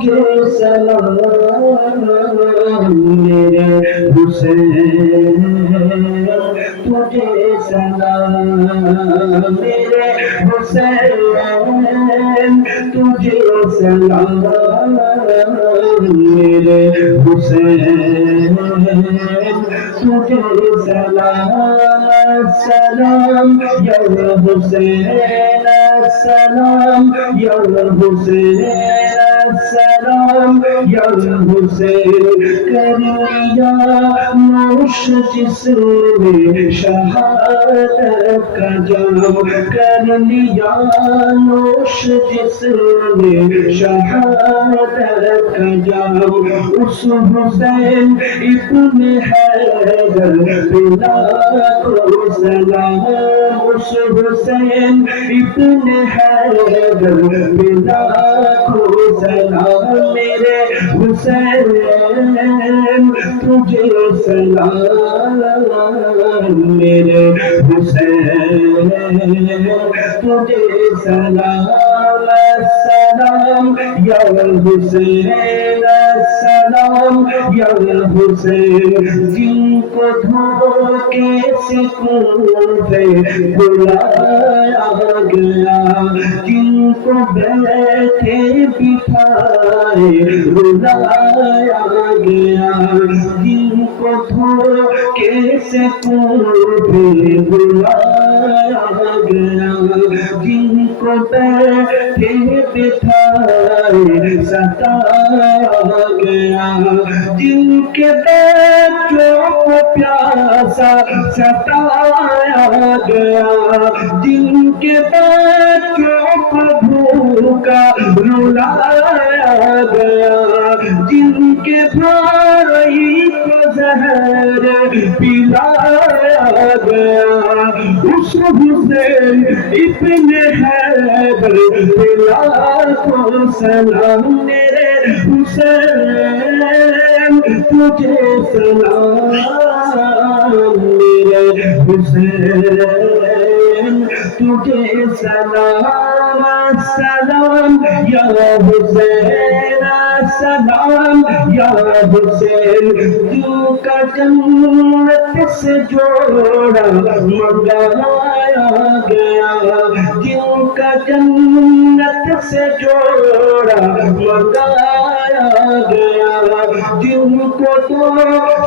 तुझे सलाम मेरे हुसैन, तुझे सलाम मेरे हुसैन, तुझे सलाम मेरे हुसैन, तुझे सलाम। सलाम या हुसैन, सलाम या हुसैन, सलाम या हुसैन। कर लिया नोश जिसने शहादत का जाम, कर लिया नोश जिसने शहादत का जाम। उस हुसैन इब्ने हैदर बिला को सलाम, उस हुसैन इब्ने हैदर बिला को सलाम मेरे हुसैन, तुझे सलाम मेरे हुसैन, तुझे सलाम। सलाम या हुसैन, सलाम या हुसैन। जिनको धोखे से कूफे बुलाया गया, जिनको बैठे बिठाए रुलाया गया, जिनको धोखे से कूफे बुलाया गया, जिनको बैठे बिठाए सताया गया, जिनके बच्चों को प्यासा सताया गया, जिनके बच्चों को भूखा रुलाया गया, जिनके भाई को जहर पिलाया गया, उस हुसैन इब्ने हैदर बिला को सलाम मेरे हुसैन, तुझे सलाम मेरे हुसैन, तुझे सलाम। सलाम या हुसैन, सलाम या हुसैन। तू का जन्नत से जोड़ा मंगाया गया, जिनका जन्नत से जोड़ा मंगाया गया, जिनको तो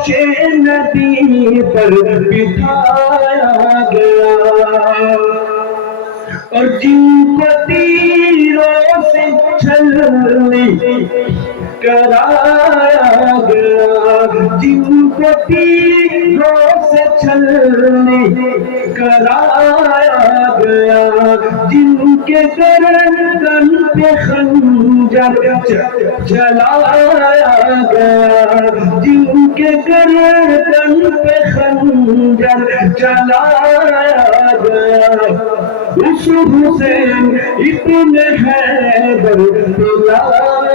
शे नदी पर बिठाया गया, और जिनको तीरों से छलनी कराया गया, जिनको तीरों से छलनी कराया गया, जिनके गर्दन पे खंजर चलाया गया, जिनके गर्दन पे खंजर चलाया गया, उस हुसैन इब्ने हैदर बिला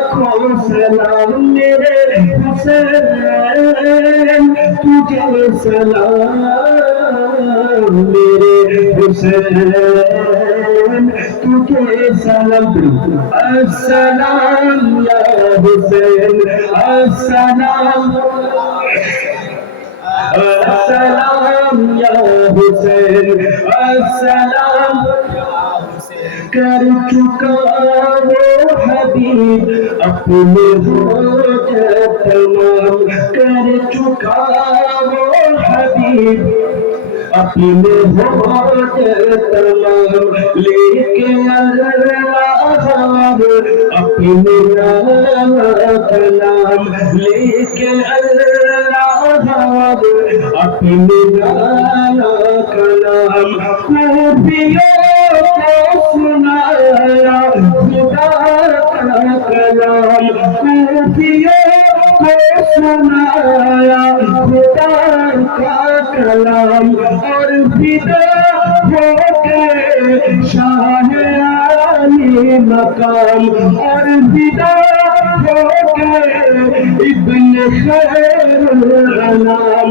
को सलाम मेरे हुसैन, तुझे सलाम मेरे हुसैन, तुझे सलाम। अस्सलाम या हुसैन, अस्सलाम, अस्सलाम या हुसैन, अस्सलाम। कर चुका वो हबीब अपने होठ तमाम, कर चुका वो हबीब अपने होठ तमाम, लेके अल्लाह अपने नाम कलाम, लेके अल्लाह अपने नाम कलाम। खूबियों को सुनाया खुदा का कलाम, खूबियों को सुनाया खुदा का कलाम, और फिदा हो के शाह आली मकाम, और फिदा हो के इब्ने खैरुल अनाम।